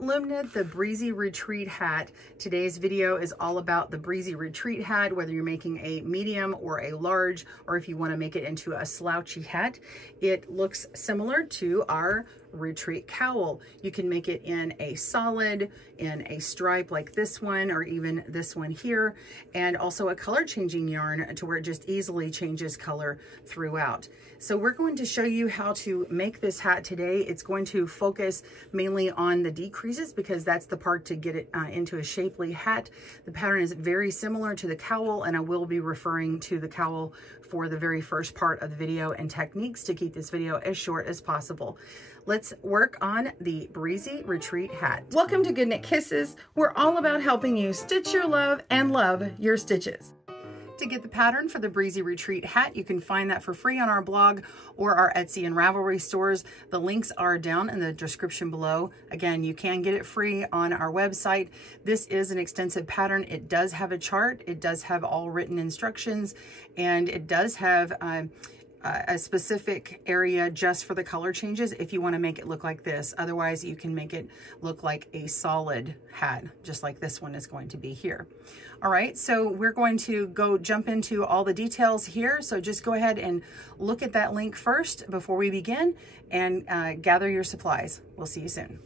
Loom Knit, the Breezy Retreat hat. Today's video is all about the Breezy Retreat hat, whether you're making a medium or a large, or if you want to make it into a slouchy hat. It looks similar to our retreat cowl. You can make it in a solid, in a stripe like this one, or even this one here, and also a color changing yarn to where it just easily changes color throughout. So we're going to show you how to make this hat today. It's going to focus mainly on the decreases because that's the part to get it into a shapely hat. The pattern is very similar to the cowl, and I will be referring to the cowl for the very first part of the video and techniques to keep this video as short as possible. Let's work on the Breezy Retreat hat. Welcome to Good Knit Kisses. We're all about helping you stitch your love and love your stitches. To get the pattern for the Breezy Retreat hat, you can find that for free on our blog or our Etsy and Ravelry stores. The links are down in the description below. Again, you can get it free on our website. This is an extensive pattern. It does have a chart. It does have all written instructions, and it does have a specific area just for the color changes if you want to make it look like this. Otherwise, you can make it look like a solid hat, just like this one is going to be here. All right, so we're going to jump into all the details here. So just go ahead and look at that link first before we begin, and gather your supplies. We'll see you soon.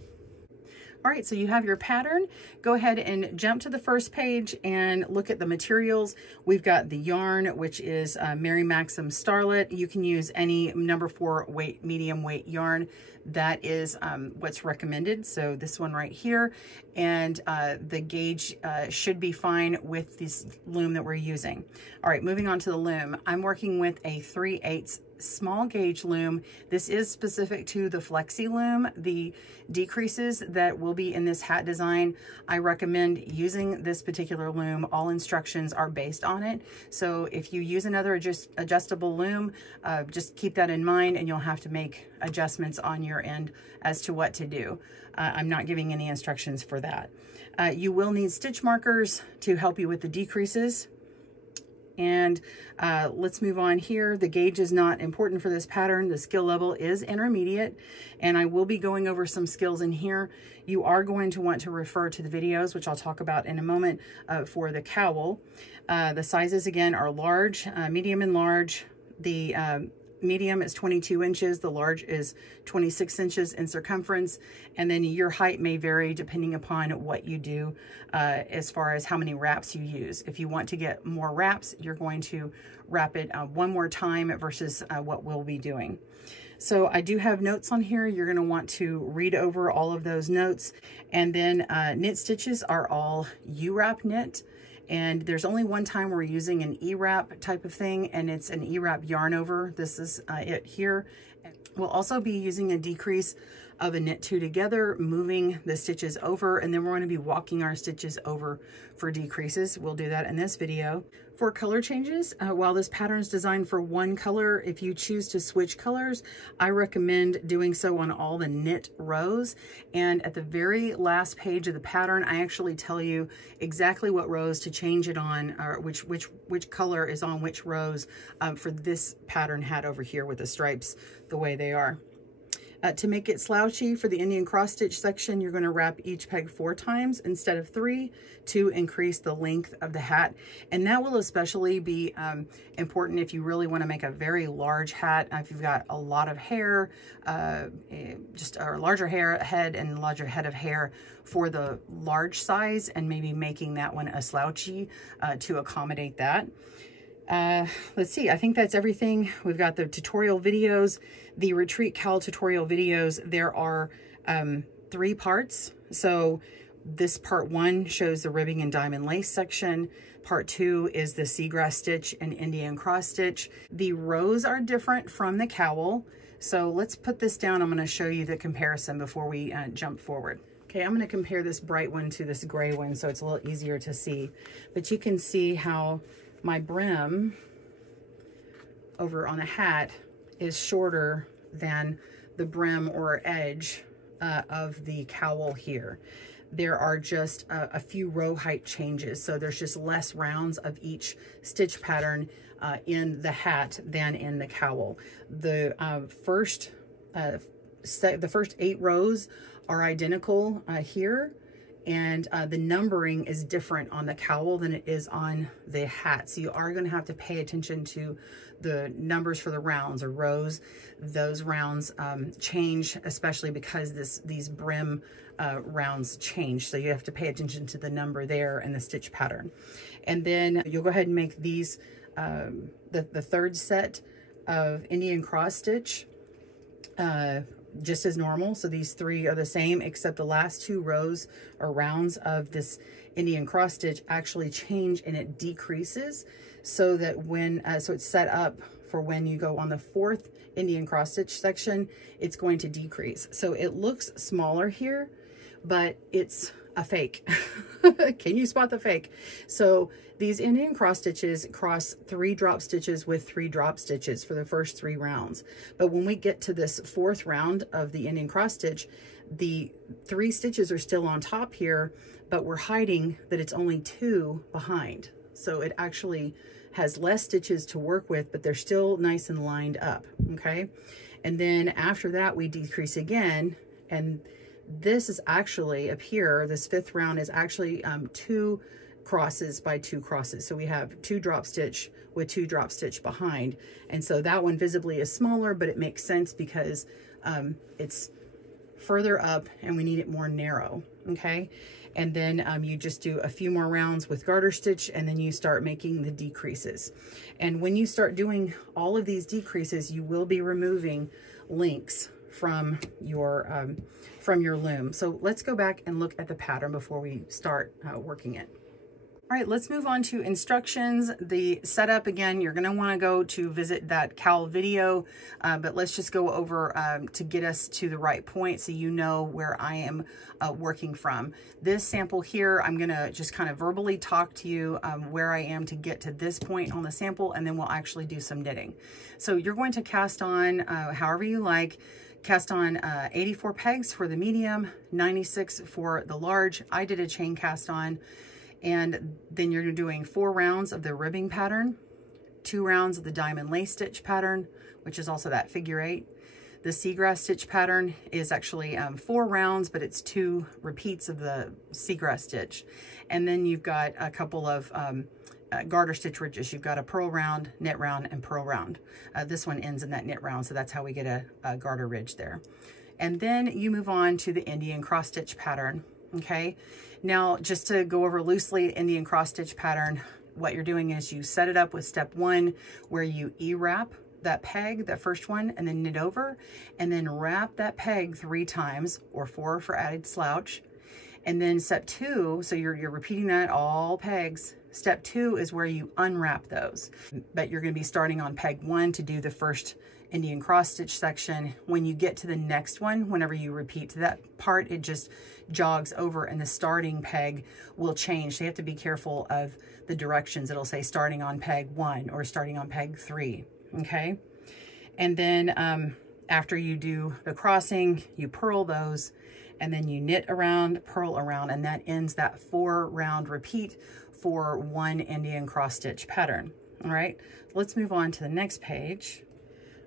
All right, so you have your pattern. Go ahead and jump to the first page and look at the materials. We've got the yarn, which is Mary Maxim Starlet. You can use any number 4 weight, medium weight yarn. That is what's recommended. So this one right here, and the gauge should be fine with this loom that we're using. All right, moving on to the loom. I'm working with a 3/8 small gauge loom. This is specific to the Flexi loom. The decreases that will be in this hat design, I recommend using this particular loom. All instructions are based on it. So if you use another adjustable loom, just keep that in mind, and you'll have to make adjustments on your end as to what to do. I'm not giving any instructions for that. You will need stitch markers to help you with the decreases. And let's move on here. The gauge is not important for this pattern. The skill level is intermediate, and I will be going over some skills in here. You are going to want to refer to the videos, which I'll talk about in a moment, for the cowl. The sizes again are large, medium and large. The medium is 22 inches, the large is 26 inches in circumference, and then your height may vary depending upon what you do as far as how many wraps you use. If you want to get more wraps, you're going to wrap it one more time versus what we'll be doing. So I do have notes on here. You're going to want to read over all of those notes, and then knit stitches are all U-wrap knit. And there's only one time we're using an E-wrap type of thing, and it's an E-wrap yarn over. This is it here. We'll also be using a decrease of a knit 2 together, moving the stitches over, and then we're going to be walking our stitches over for decreases. We'll do that in this video. For color changes, while this pattern is designed for one color, if you choose to switch colors, I recommend doing so on all the knit rows. And at the very last page of the pattern, I actually tell you exactly what rows to change it on, or which color is on which rows for this pattern hat over here with the stripes the way they are. To make it slouchy for the Indian cross stitch section, you're going to wrap each peg 4 times instead of 3 to increase the length of the hat. And that will especially be important if you really want to make a very large hat. If you've got a lot of hair, just a larger head and larger head of hair for the large size, and maybe making that one a slouchy to accommodate that. Let's see, I think that's everything. We've got the tutorial videos, the retreat cowl tutorial videos. There are 3 parts. So this part 1 shows the ribbing and diamond lace section. Part 2 is the seagrass stitch and Indian cross stitch. The rows are different from the cowl. So let's put this down. I'm going to show you the comparison before we jump forward. Okay, I'm going to compare this bright one to this gray one so it's a little easier to see. But you can see how my brim over on a hat is shorter than the brim or edge of the cowl here. There are just a few row height changes, so there's just less rounds of each stitch pattern in the hat than in the cowl. The first the first 8 rows are identical here, and the numbering is different on the cowl than it is on the hat. So you are going to have to pay attention to the numbers for the rounds or rows. Those rounds change, especially because these brim rounds change. So you have to pay attention to the number there and the stitch pattern. And then you'll go ahead and make these, the third set of Indian cross stitch just as normal. So these 3 are the same, except the last 2 rows or rounds of this Indian cross stitch actually change and it decreases, so that when, so it's set up for when you go on the 4th Indian cross stitch section, it's going to decrease. So it looks smaller here, but it's a fake. Can you spot the fake? So these Indian cross stitches cross 3 drop stitches with 3 drop stitches for the first 3 rounds. But when we get to this 4th round of the Indian cross stitch, the 3 stitches are still on top here, but we're hiding that it's only 2 behind. So it actually has less stitches to work with, but they're still nice and lined up, okay? And then after that, we decrease again, and this is actually up here, this 5th round is actually 2 crosses by 2 crosses. So we have 2 drop stitch with 2 drop stitch behind. And so that one visibly is smaller, but it makes sense because it's further up and we need it more narrow, okay? And then you just do a few more rounds with garter stitch, and then you start making the decreases. And when you start doing all of these decreases, you will be removing links from your loom. So let's go back and look at the pattern before we start working it. All right, let's move on to instructions. The setup, again, you're going to want to go to visit that cowl video, but let's just go over to get us to the right point so you know where I am working from. This sample here, I'm going to just kind of verbally talk to you where I am to get to this point on the sample, and then we'll actually do some knitting. So you're going to cast on however you like. Cast on 84 pegs for the medium, 96 for the large. I did a chain cast on. And then you're doing 4 rounds of the ribbing pattern, 2 rounds of the diamond lace stitch pattern, which is also that figure 8. The seagrass stitch pattern is actually 4 rounds, but it's 2 repeats of the seagrass stitch. And then you've got a couple of garter stitch ridges. You've got a purl round, knit round, and purl round. This one ends in that knit round, so that's how we get a garter ridge there. And then you move on to the Indian cross stitch pattern, okay? Now, just to go over loosely, Indian cross stitch pattern, what you're doing is you set it up with step 1, where you E-wrap that peg, that first one, and then knit over, and then wrap that peg 3 times, or 4 for added slouch. And then step 2, so you're repeating that all pegs. Step 2 is where you unwrap those, but you're going to be starting on peg 1 to do the first Indian cross stitch section. When you get to the next one, whenever you repeat to that part, it just jogs over and the starting peg will change. So you have to be careful of the directions. It'll say starting on peg 1 or starting on peg 3, okay? And then after you do the crossing, you purl those, and then you knit around, purl around, and that ends that 4 round repeat for 1 Indian cross stitch pattern. All right, let's move on to the next page.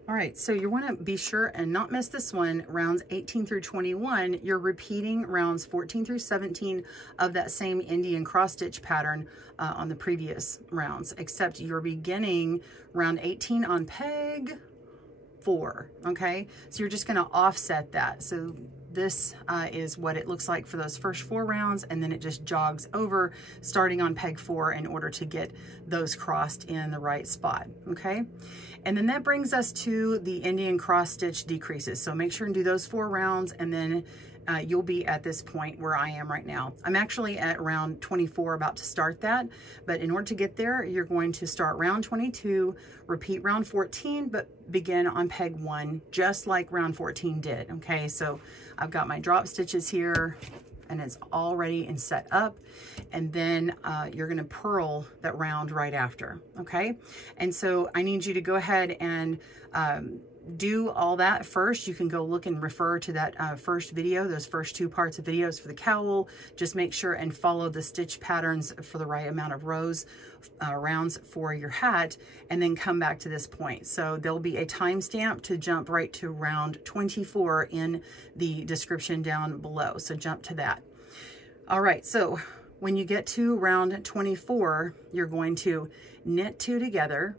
All right, so you want to be sure and not miss this one, rounds 18 through 21. You're repeating rounds 14 through 17 of that same Indian cross stitch pattern on the previous rounds, except you're beginning round 18 on peg 4, okay? So you're just going to offset that. So this is what it looks like for those first 4 rounds, and then it just jogs over starting on peg 4 in order to get those crossed in the right spot, okay? And then that brings us to the Indian cross stitch decreases. So make sure and do those 4 rounds, and then you'll be at this point where I am right now. I'm actually at round 24, about to start that, but in order to get there, you're going to start round 22, repeat round 14, but begin on peg 1, just like round 14 did, okay? So I've got my drop stitches here, and it's all ready and set up, and then you're going to purl that round right after, okay? And so I need you to go ahead and do all that first, you can go look and refer to that first video, those first 2 parts of videos for the cowl. Just make sure and follow the stitch patterns for the right amount of rows, rounds for your hat, and then come back to this point. So there'll be a timestamp to jump right to round 24 in the description down below. So jump to that. All right, so when you get to round 24, you're going to knit 2 together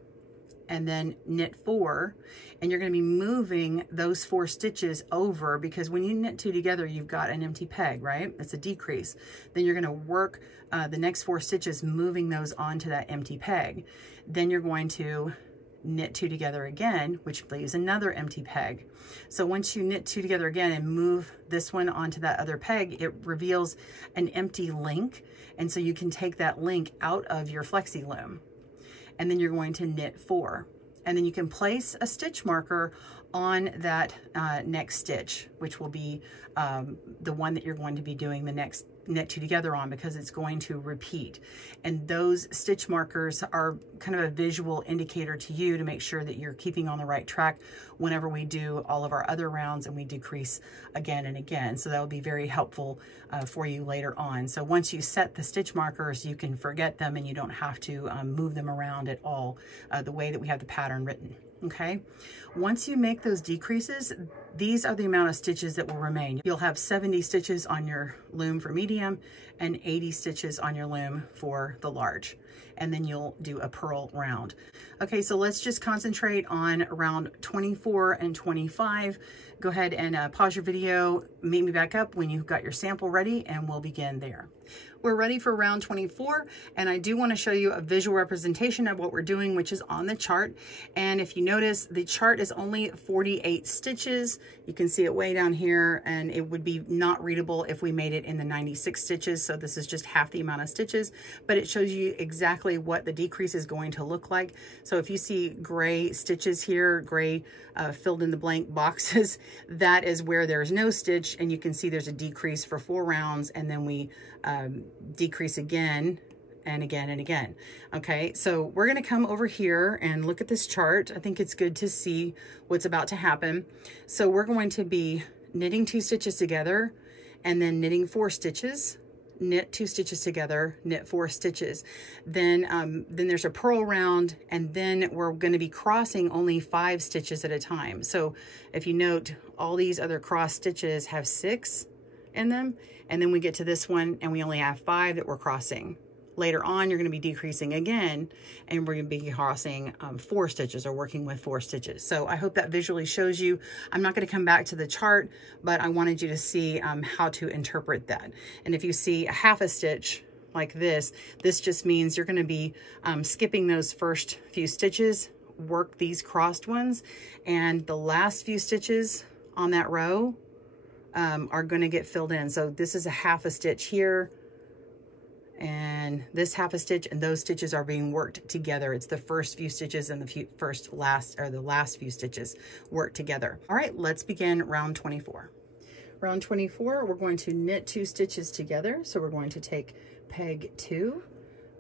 and then knit 4, and you're going to be moving those 4 stitches over, because when you knit 2 together, you've got an empty peg, right? It's a decrease. Then you're going to work the next 4 stitches, moving those onto that empty peg. Then you're going to knit 2 together again, which leaves another empty peg. So once you knit 2 together again and move this one onto that other peg, it reveals an empty link. And so you can take that link out of your flexi loom. And then you're going to knit 4. And then you can place a stitch marker on that next stitch, which will be the one that you're going to be doing the next knit 2 together on, because it's going to repeat. And those stitch markers are kind of a visual indicator to you to make sure that you're keeping on the right track whenever we do all of our other rounds and we decrease again and again. So that will be very helpful for you later on. So once you set the stitch markers, you can forget them and you don't have to move them around at all the way that we have the pattern written. Okay, once you make those decreases, these are the amount of stitches that will remain. You'll have 70 stitches on your loom for medium and 80 stitches on your loom for the large. And then you'll do a purl round. Okay, so let's just concentrate on round 24 and 25. Go ahead and pause your video, meet me back up when you've got your sample ready, and we'll begin there. We're ready for round 24, and I do want to show you a visual representation of what we're doing, which is on the chart. And if you notice, the chart is only 48 stitches. You can see it way down here, and it would be not readable if we made it in the 96 stitches. So this is just half the amount of stitches, but it shows you exactly what the decrease is going to look like. So if you see gray stitches here, gray filled in the blank boxes, that is where there's no stitch, and you can see there's a decrease for 4 rounds, and then we decrease again and again and again. Okay, so we're going to come over here and look at this chart. I think it's good to see what's about to happen. So we're going to be knitting 2 stitches together and then knitting 4 stitches, knit 2 stitches together, knit 4 stitches. Then there's a purl round, and then we're going to be crossing only 5 stitches at a time. So if you note, all these other cross stitches have 6 in them, and then we get to this one and we only have 5 that we're crossing. Later on, you're going to be decreasing again, and we're going to be crossing 4 stitches, or working with 4 stitches. So I hope that visually shows you. I'm not going to come back to the chart, but I wanted you to see how to interpret that. And if you see a half a stitch like this, this just means you're going to be skipping those first few stitches, work these crossed ones, and the last few stitches on that row are going to get filled in. So this is a half a stitch here, and this half a stitch, and those stitches are being worked together. It's the first few stitches and the last few stitches worked together. All right, let's begin round 24. Round 24, we're going to knit 2 stitches together. So we're going to take peg 2,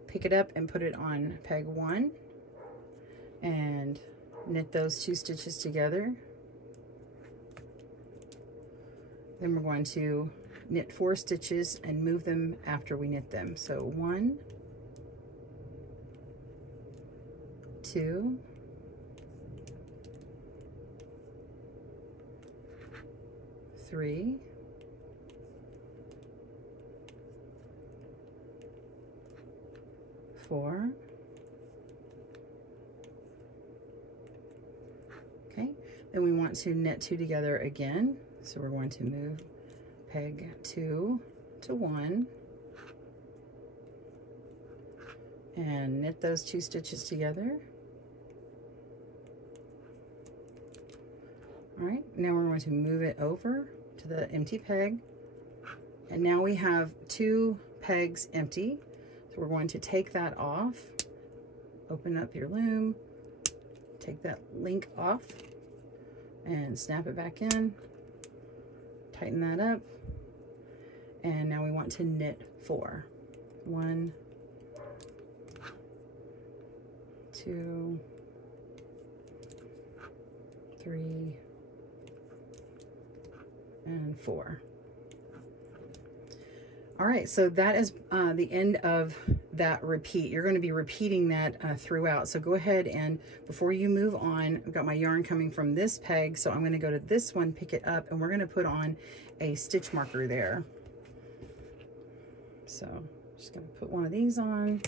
pick it up and put it on peg 1, and knit those 2 stitches together. Then we're going to knit 4 stitches and move them after we knit them. So 1, 2, 3, 4. Okay, then we want to knit 2 together again. So we're going to move peg 2 to 1 and knit those 2 stitches together. All right, now we're going to move it over to the empty peg, and now we have 2 pegs empty. So we're going to take that off, open up your loom, take that link off and snap it back in. Tighten that up, and now we want to knit 4. 1, 2, 3, and 4. All right, so that is the end of that repeat. You're going to be repeating that throughout. So go ahead and before you move on, I've got my yarn coming from this peg, so I'm going to go to this one, pick it up, and we're going to put on a stitch marker there. So just going to put one of these on.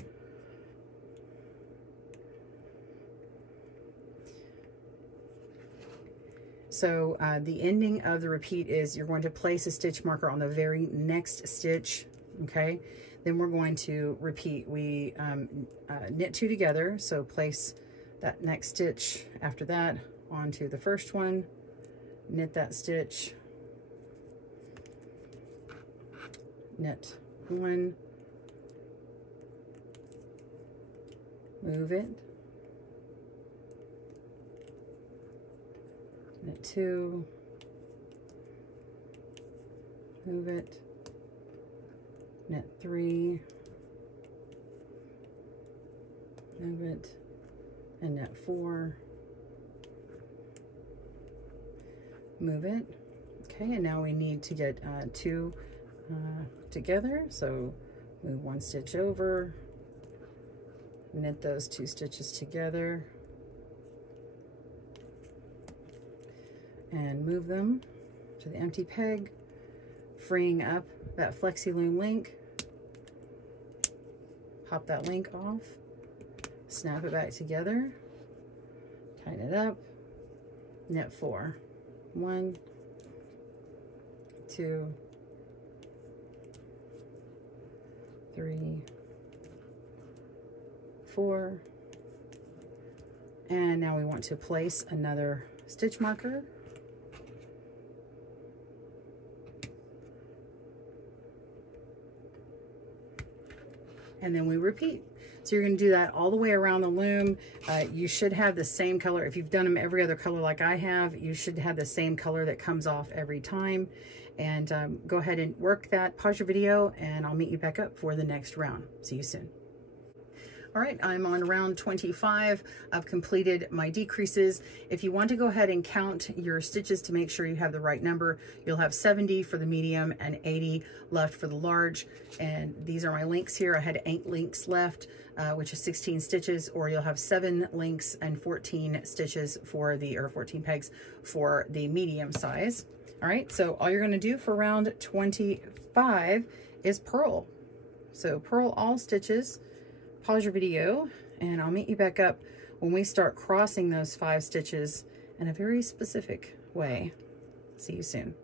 So the ending of the repeat is you're going to place a stitch marker on the very next stitch, okay? Then we're going to repeat. We knit 2 together, so place that next stitch after that onto the first one, knit that stitch, knit 1, move it, knit 2, move it, knit 3, move it, and knit 4, move it. Okay, and now we need to get 2 together, so move 1 stitch over, knit those 2 stitches together, and move them to the empty peg, freeing up that flexi loom link. Pop that link off, snap it back together, tighten it up, knit 4, 1, 2, 3, 4, and now we want to place another stitch marker. And then we repeat. So you're going to do that all the way around the loom. You should have the same color. If you've done them every other color like I have, you should have the same color that comes off every time. And go ahead and work that. Pause your video, and I'll meet you back up for the next round. See you soon. All right, I'm on round 25. I've completed my decreases. If you want to go ahead and count your stitches to make sure you have the right number, you'll have 70 for the medium and 80 left for the large. And these are my links here. I had 8 links left, which is 16 stitches, or you'll have 7 links and 14 stitches for the, or 14 pegs for the medium size. All right, so all you're gonna do for round 25 is purl. So purl all stitches. Pause your video, and I'll meet you back up when we start crossing those 5 stitches in a very specific way. See you soon.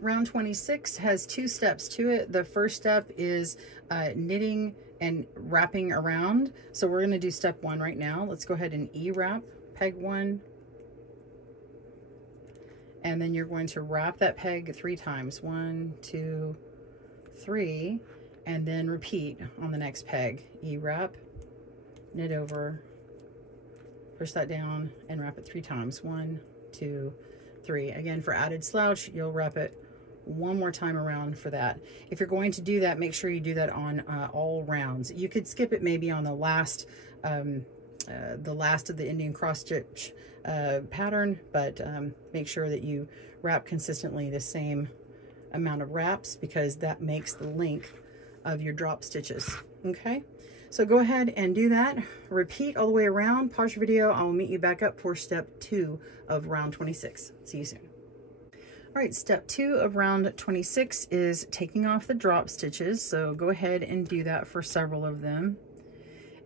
Round 26 has 2 steps to it. The first step is knitting and wrapping around. So we're going to do step 1 right now. Let's go ahead and E-wrap, peg 1. And then you're going to wrap that peg 3 times. 1, 2, 3. And then repeat on the next peg. E-wrap, knit over, push that down, and wrap it 3 times. 1, 2, 3. Again, for added slouch, you'll wrap it 1 more time around for that. If you're going to do that, make sure you do that on all rounds. You could skip it maybe on the last of the Indian cross stitch pattern, but make sure that you wrap consistently the same amount of wraps, because that makes the length of your drop stitches. Okay, so go ahead and do that. Repeat all the way around. Pause your video. I will meet you back up for step 2 of round 26. See you soon. All right, step 2 of round 26 is taking off the drop stitches. So go ahead and do that for several of them.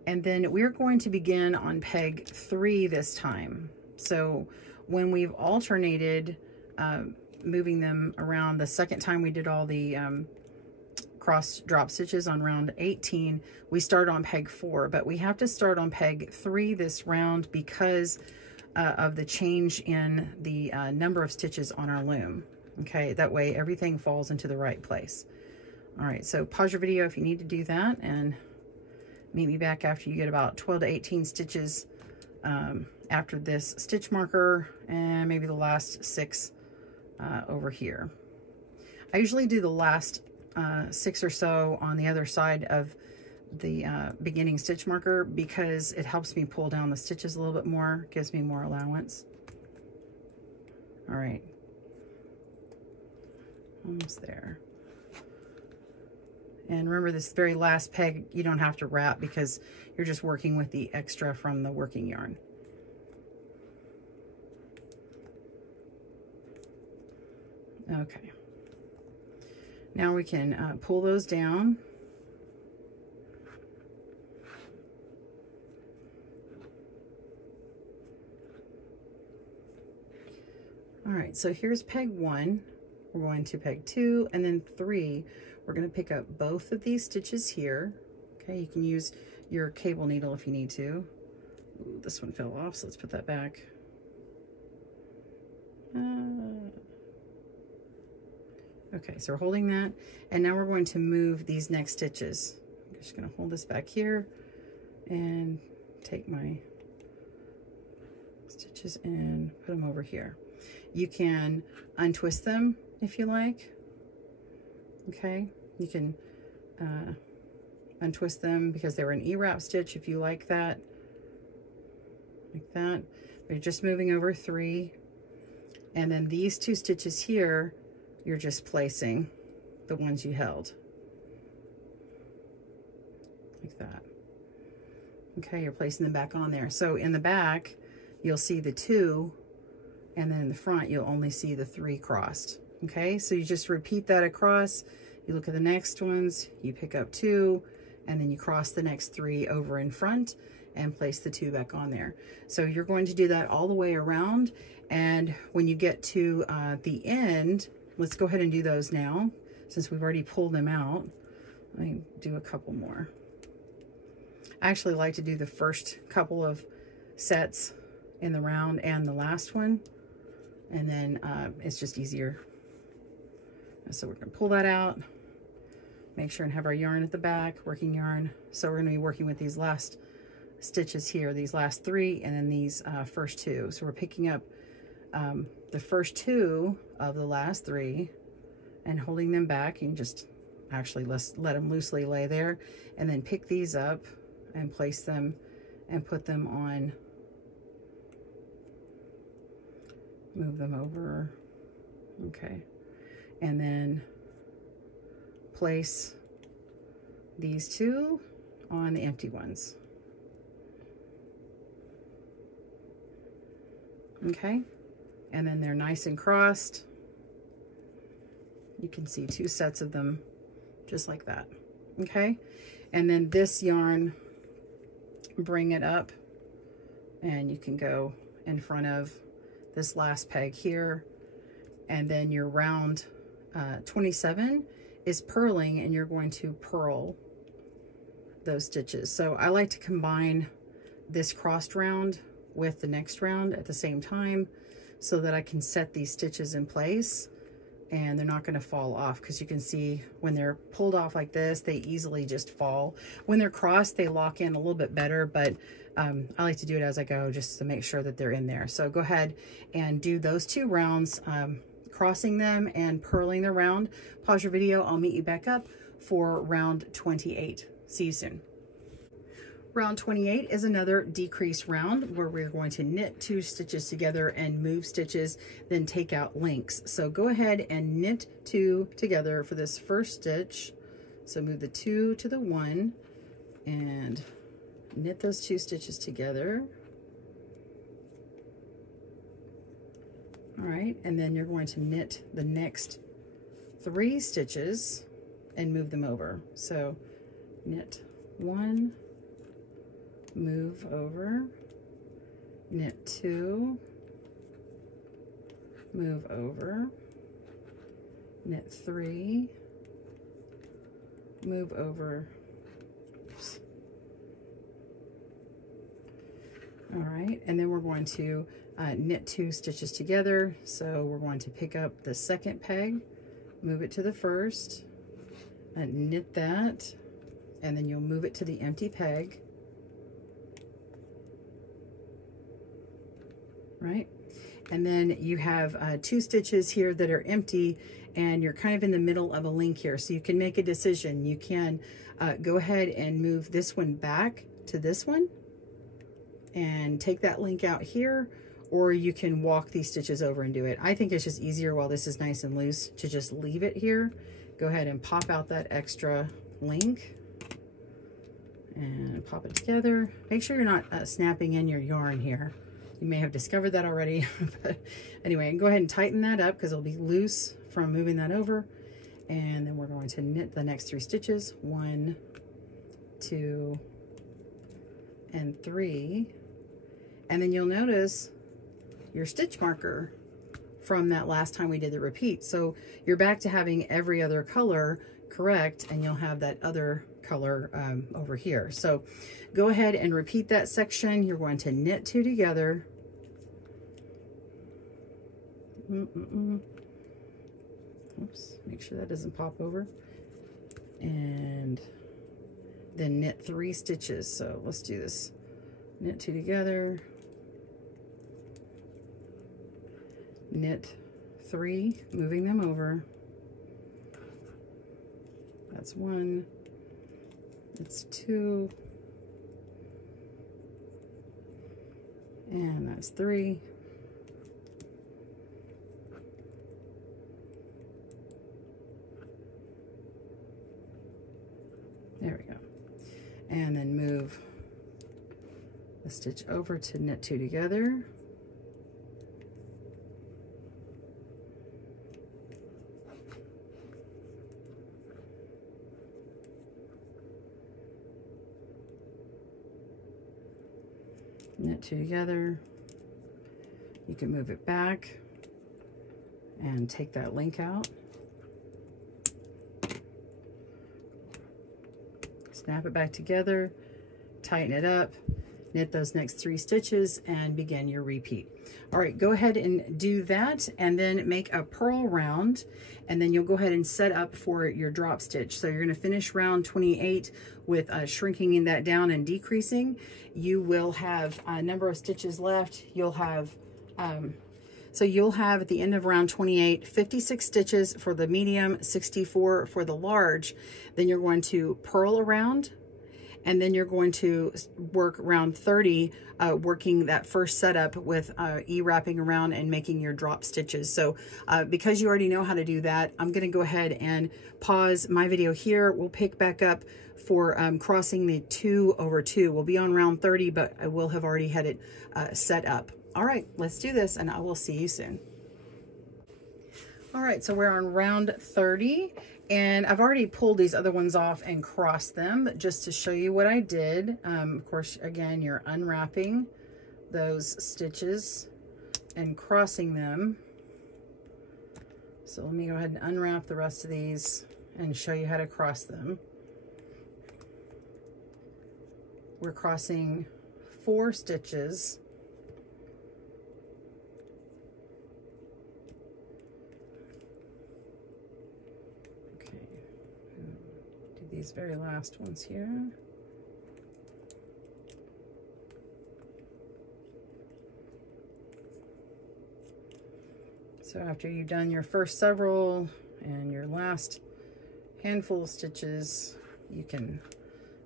And then we're going to begin on peg 3 this time. So when we've alternated moving them around, the second time we did all the cross drop stitches on round 18, we start on peg 4, but we have to start on peg 3 this round because of the change in the number of stitches on our loom. Okay, that way everything falls into the right place. All right, so pause your video if you need to do that, and meet me back after you get about 12 to 18 stitches after this stitch marker, and maybe the last 6 over here. I usually do the last 6 or so on the other side of beginning stitch marker because it helps me pull down the stitches a little bit more, gives me more allowance. All right, almost there. And remember, this very last peg, you don't have to wrap because you're just working with the extra from the working yarn. Okay. Now we can pull those down. All right, so here's peg 1. We're going to peg 2 and then 3. We're going to pick up both of these stitches here. Okay, you can use your cable needle if you need to. Ooh, this one fell off, so let's put that back. Okay, so we're holding that, and now we're going to move these next stitches. I'm just going to hold this back here and take my stitches and put them over here. You can untwist them if you like. Okay, you can untwist them because they were an E-wrap stitch if you like that, like that. But you're just moving over 3, and then these 2 stitches here, you're just placing the ones you held, like that. Okay, you're placing them back on there. So in the back, you'll see the 2, and then in the front, you'll only see the 3 crossed. Okay, so you just repeat that across. You look at the next ones, you pick up 2, and then you cross the next 3 over in front and place the 2 back on there. So you're going to do that all the way around, and when you get to the end, let's go ahead and do those now, since we've already pulled them out. Let me do a couple more. I actually like to do the first couple of sets in the round and the last one, and then it's just easier. So we're going to pull that out, make sure and have our yarn at the back, working yarn. So we're going to be working with these last stitches here, these last 3, and then these first 2. So we're picking up the first 2 of the last 3 and holding them back. You can just actually let them loosely lay there, and then pick these up and place them and put them on, move them over. Okay, and then place these 2 on the empty ones. Okay, and then they're nice and crossed. You can see 2 sets of them just like that. Okay, and then this yarn, bring it up, and you can go in front of this last peg here, and then your round 27 is purling, and you're going to purl those stitches. So I like to combine this crossed round with the next round at the same time so that I can set these stitches in place and they're not going to fall off, because you can see when they're pulled off like this, they easily just fall. When they're crossed, they lock in a little bit better, but I like to do it as I go just to make sure that they're in there. So go ahead and do those 2 rounds, crossing them and purling the round. Pause your video. I'll meet you back up for round 28. See you soon. Round 28 is another decrease round where we're going to knit 2 stitches together and move stitches, then take out links. So go ahead and knit 2 together for this first stitch. So move the 2 to the 1 and knit those 2 stitches together. All right, and then you're going to knit the next 3 stitches and move them over. So knit 1, move over, knit 2, move over, knit 3, move over. Oops. All right, and then we're going to knit 2 stitches together. So we're going to pick up the second peg, move it to the first, and knit that, and then you'll move it to the empty peg. Right, and then you have 2 stitches here that are empty, and you're kind of in the middle of a link here. So you can make a decision. You can go ahead and move this one back to this one and take that link out here, or you can walk these stitches over and do it. I think it's just easier while this is nice and loose to just leave it here. Go ahead and pop out that extra link and pop it together. Make sure you're not snapping in your yarn here. You may have discovered that already, but anyway, go ahead and tighten that up because it'll be loose from moving that over. And then we're going to knit the next 3 stitches, 1, 2, and 3. And then you'll notice your stitch marker from that last time we did the repeat. So you're back to having every other color correct, and you'll have that other color over here. So go ahead and repeat that section. You're going to knit 2 together. Oops, make sure that doesn't pop over. And then knit 3 stitches. So let's do this. Knit 2 together. Knit 3, moving them over. That's 1. It's 2. And that's 3. There we go. And then move the stitch over to knit 2 together. Knit 2 together. You can move it back and take that link out. Snap it back together, tighten it up, knit those next 3 stitches, and begin your repeat. All right, go ahead and do that, and then make a purl round, and then you'll go ahead and set up for your drop stitch. So you're going to finish round 28 with shrinking that down and decreasing. You will have a number of stitches left. You'll have so you'll have at the end of round 28 56 stitches for the medium, 64 for the large. Then you're going to purl around, and then you're going to work round 30, working that first setup with E-wrapping around and making your drop stitches. So because you already know how to do that, I'm going to go ahead and pause my video here. We'll pick back up for crossing the 2 over 2. We'll be on round 30, but I will have already had it set up. All right, let's do this, and I will see you soon. All right, so we're on round 30, and I've already pulled these other ones off and crossed them just to show you what I did. Of course, again, you're unwrapping those stitches and crossing them. So let me go ahead and unwrap the rest of these and show you how to cross them. We're crossing 4 stitches. These very last ones here. So after you've done your first several and your last handful of stitches, you can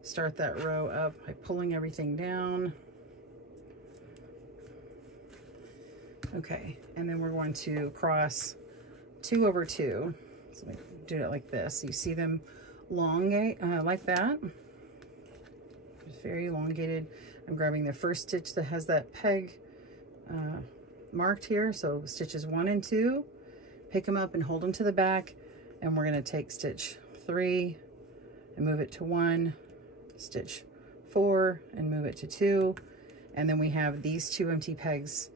start that row up by pulling everything down. Okay, and then we're going to cross 2 over 2. So we do it like this. You see them elongate like that. It's very elongated. I'm grabbing the first stitch that has that peg marked here. So stitches 1 and 2, pick them up and hold them to the back, and we're going to take stitch 3 and move it to 1, stitch 4 and move it to 2, and then we have these 2 empty pegs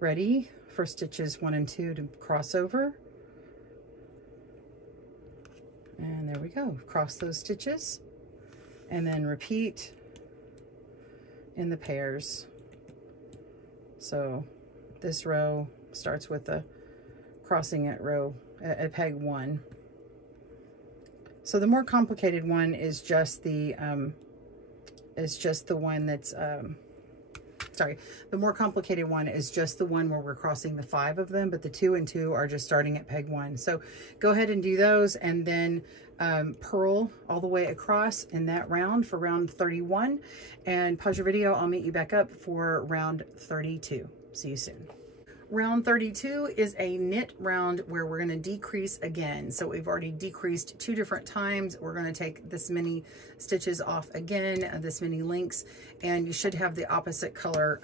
ready for stitches 1 and 2 to cross over. And there we go, cross those stitches, and then repeat in the pairs. So this row starts with the crossing at row at peg 1. So the more complicated one is just the one that's sorry, the more complicated one is just the one where we're crossing the 5 of them, but the 2 and 2 are just starting at peg 1. So go ahead and do those, and then purl all the way across in that round for round 31. And pause your video. I'll meet you back up for round 32. See you soon. Round 32 is a knit round where we're going to decrease again. So we've already decreased 2 different times. We're going to take this many stitches off again, this many links, and you should have the opposite color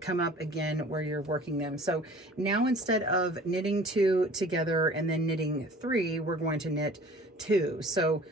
come up again where you're working them. So now instead of knitting 2 together and then knitting 3, we're going to knit 2. So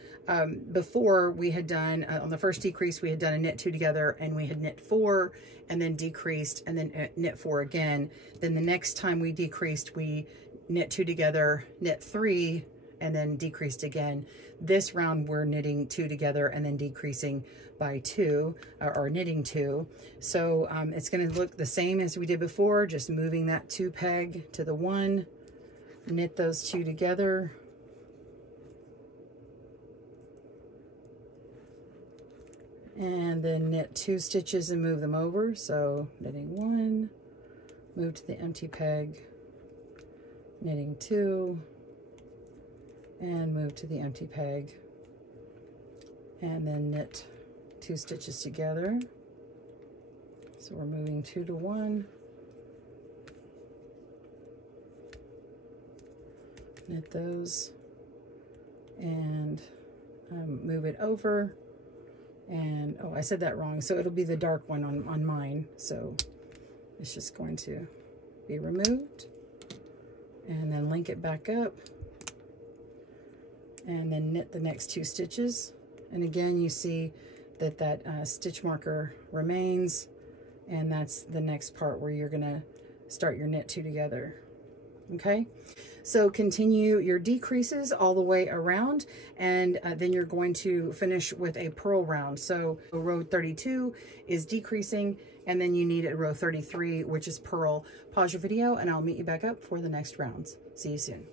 before we had done, on the first decrease, we had done a knit 2 together and we had knit 4 and then decreased and then knit 4 again. Then the next time we decreased, we knit 2 together, knit 3, and then decreased again. This round we're knitting 2 together and then decreasing by 2, or knitting 2. So it's going to look the same as we did before, just moving that 2 peg to the 1, knit those 2 together, and then knit 2 stitches and move them over. So knitting 1, move to the empty peg, knitting 2, and move to the empty peg, and then knit 2 stitches together. So we're moving 2 to 1, knit those, and move it over. And oh, I said that wrong, so it'll be the dark one on mine. So it's just going to be removed, and then link it back up, and then knit the next 2 stitches. And again, you see that that stitch marker remains, and that's the next part where you're gonna start your knit 2 together. Okay, so continue your decreases all the way around, and then you're going to finish with a purl round. So row 32 is decreasing, and then you need a row 33, which is purl. Pause your video and I'll meet you back up for the next rounds. See you soon.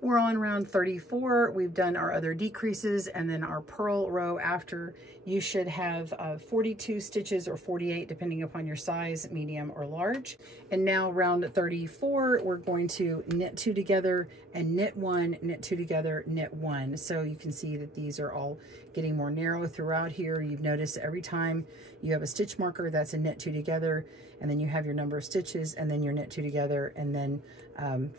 We're on round 34. We've done our other decreases and then our purl row after. You should have 42 stitches or 48, depending upon your size, medium or large. And now round 34, we're going to knit 2 together and knit 1, knit 2 together, knit 1. So you can see that these are all getting more narrow throughout here. You've noticed every time you have a stitch marker, that's a knit 2 together, and then you have your number of stitches, and then your knit 2 together, and then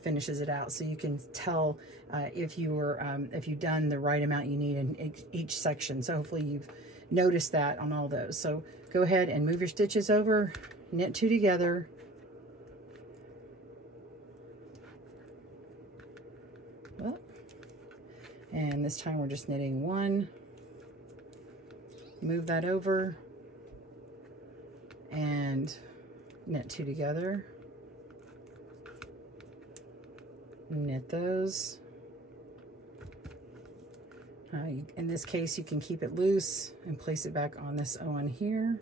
finishes it out. So you can tell if you've done the right amount you need in each section. So hopefully you've noticed that on all those. So go ahead and move your stitches over, knit 2 together, and this time we're just knitting 1, move that over, and knit 2 together, knit those. In this case, you can keep it loose and place it back on this O on here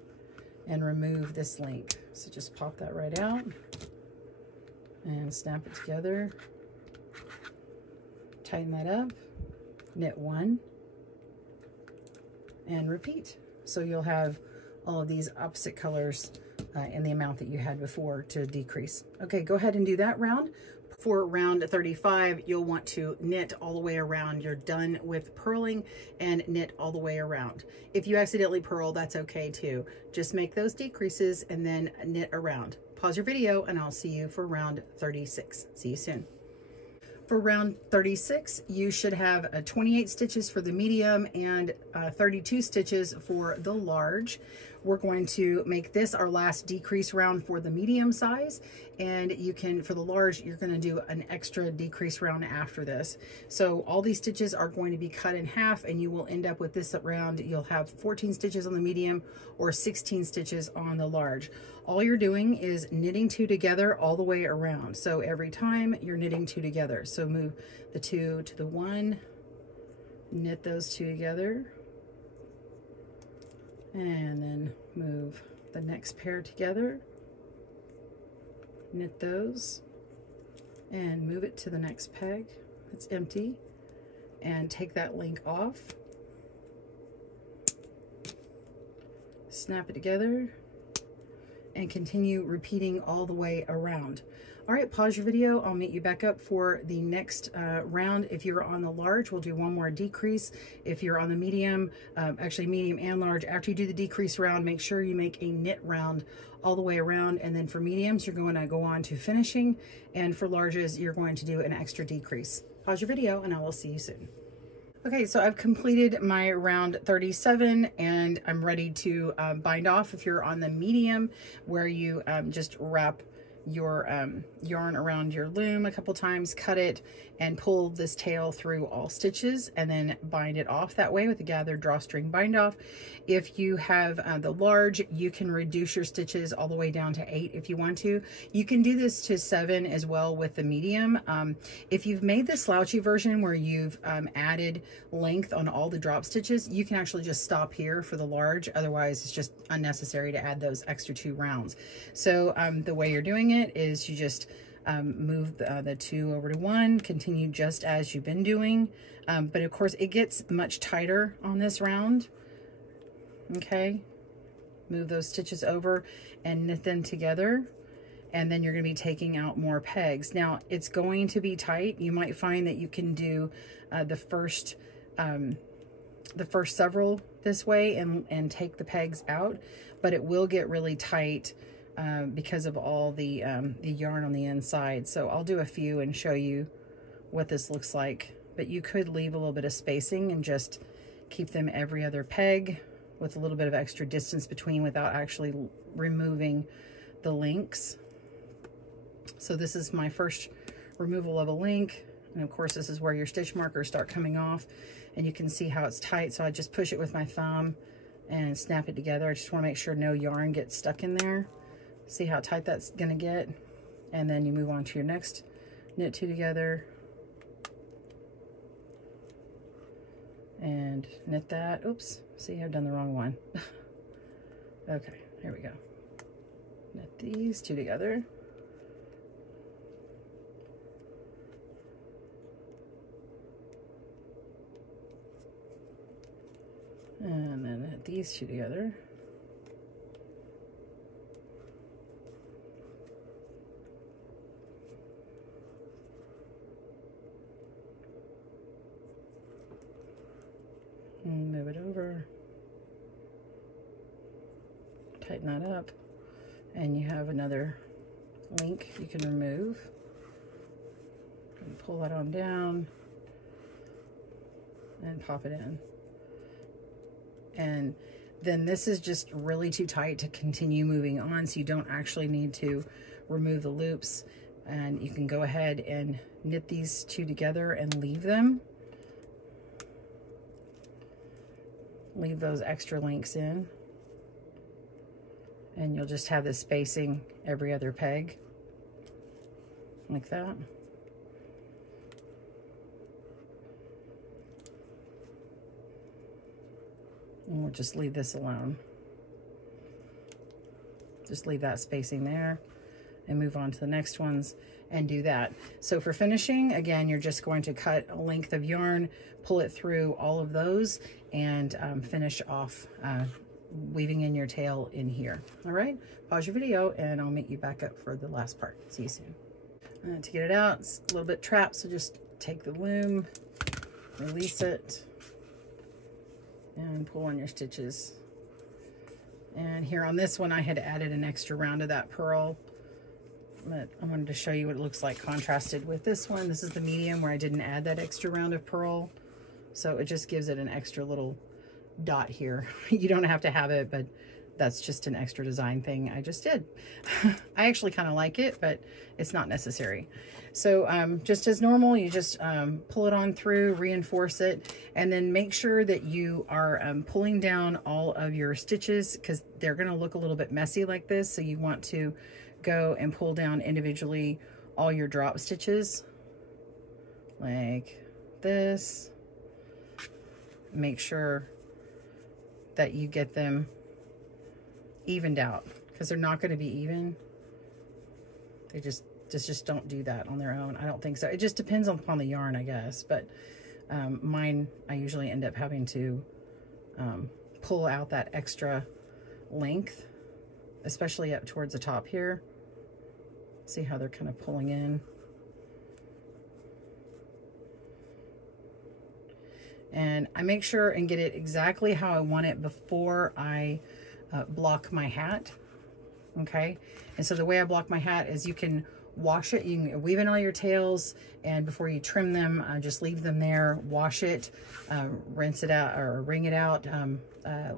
and remove this link. So just pop that right out and snap it together, tighten that up, knit 1, and repeat. So you'll have all of these opposite colors in the amount that you had before to decrease. Okay, go ahead and do that round. For round 35, you'll want to knit all the way around. You're done with purling, and knit all the way around. If you accidentally purl, that's okay too. Just make those decreases and then knit around. Pause your video and I'll see you for round 36. See you soon. For round 36, you should have 28 stitches for the medium and 32 stitches for the large. We're going to make this our last decrease round for the medium size, and you can, for the large, you're going to do an extra decrease round after this. So all these stitches are going to be cut in half, and you will end up with this round. You'll have 14 stitches on the medium or 16 stitches on the large. All you're doing is knitting 2 together all the way around. So every time you're knitting 2 together. So move the 2 to the 1, knit those 2 together, and then move the next pair together, knit those, and move it to the next peg that's empty, and take that link off, snap it together, and continue repeating all the way around. All right, pause your video. I'll meet you back up for the next round. If you're on the large, we'll do one more decrease. If you're on the medium, actually medium and large, after you do the decrease round, make sure you make a knit round all the way around. And then for mediums, you're going to go on to finishing. And for larges, you're going to do an extra decrease. Pause your video and I will see you soon. Okay, so I've completed my round 37 and I'm ready to bind off. If you're on the medium, where you just wrap your yarn around your loom a couple times, cut it and pull this tail through all stitches and then bind it off that way with the gathered drawstring bind off. If you have the large, you can reduce your stitches all the way down to 8 if you want to. You can do this to 7 as well with the medium. If you've made the slouchy version where you've added length on all the drop stitches, you can actually just stop here for the large. Otherwise, it's just unnecessary to add those extra 2 rounds. So the way you're doing it is you just move the 2 over to 1, continue just as you've been doing. But of course, it gets much tighter on this round. Okay, move those stitches over and knit them together. And then you're going to be taking out more pegs. Now, it's going to be tight. You might find that you can do the first several this way and take the pegs out, but it will get really tight because of all the yarn on the inside. So I'll do a few and show you what this looks like. But you could leave a little bit of spacing and just keep them every other peg with a little bit of extra distance between without actually removing the links. So this is my first removal of a link. And of course, this is where your stitch markers start coming off and you can see how it's tight. So I just push it with my thumb and snap it together. I just want to make sure no yarn gets stuck in there. See how tight that's gonna get. And then you move on to your next knit 2 together and knit that. Oops, see, I've done the wrong one. Okay, here we go. Knit these 2 together. And then knit these 2 together. And move it over. Tighten that up. And you have another link you can remove. And pull that on down. And pop it in. And then this is just really too tight to continue moving on, so you don't actually need to remove the loops. And you can go ahead and knit these 2 together and leave them. Leave those extra links in. And you'll just have this spacing every other peg. Like that. And we'll just leave this alone. Just leave that spacing there and move on to the next ones and do that. So for finishing, again, you're just going to cut a length of yarn, pull it through all of those, and finish off weaving in your tail in here. All right, pause your video and I'll meet you back up for the last part. See you soon. To get it out, it's a little bit trapped, so just take the loom, release it, and pull on your stitches. And here on this one, I had added an extra round of that purl, but I wanted to show you what it looks like contrasted with this one. This is the medium where I didn't add that extra round of purl, so it just gives it an extra little dot here. You don't have to have it, but that's just an extra design thing I just did. I actually kind of like it, but it's not necessary. So just as normal, you just pull it on through, reinforce it, and then make sure that you are pulling down all of your stitches, because they're going to look a little bit messy like this. So you want to go and pull down individually all your drop stitches like this. Make sure that you get them evened out, because they're not going to be even. They just don't do that on their own. I don't think so. It just depends upon the yarn, I guess. But mine, I usually end up having to pull out that extra length especially up towards the top here. See how they're kind of pulling in. And I make sure and get it exactly how I want it before I block my hat. Okay, and so the way I block my hat is you can wash it, you can weave in all your tails, and before you trim them, just leave them there, wash it, rinse it out or wring it out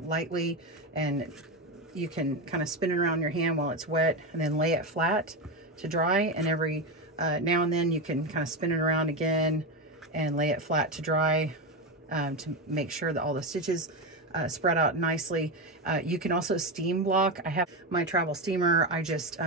lightly, and you can kind of spin it around your hand while it's wet, and then lay it flat to dry. And every now and then you can kind of spin it around again and lay it flat to dry, to make sure that all the stitches spread out nicely. You can also steam block. I have my travel steamer. I just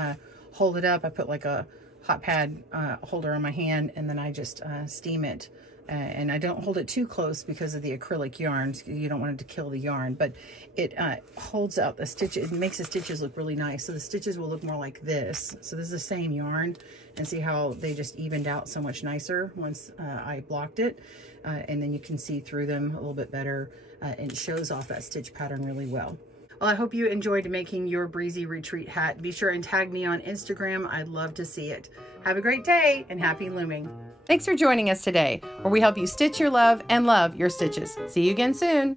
hold it up. I put like a hot pad holder on my hand, and then I just steam it. And I don't hold it too close because of the acrylic yarn. You don't want it to kill the yarn, but it holds out the stitches. It makes the stitches look really nice. So the stitches will look more like this. So this is the same yarn, and see how they just evened out so much nicer once I blocked it. And then you can see through them a little bit better, and it shows off that stitch pattern really well. Well, I hope you enjoyed making your Breezy Retreat hat. Be sure and tag me on Instagram. I'd love to see it. Have a great day and happy looming. Thanks for joining us today, where we help you stitch your love and love your stitches. See you again soon.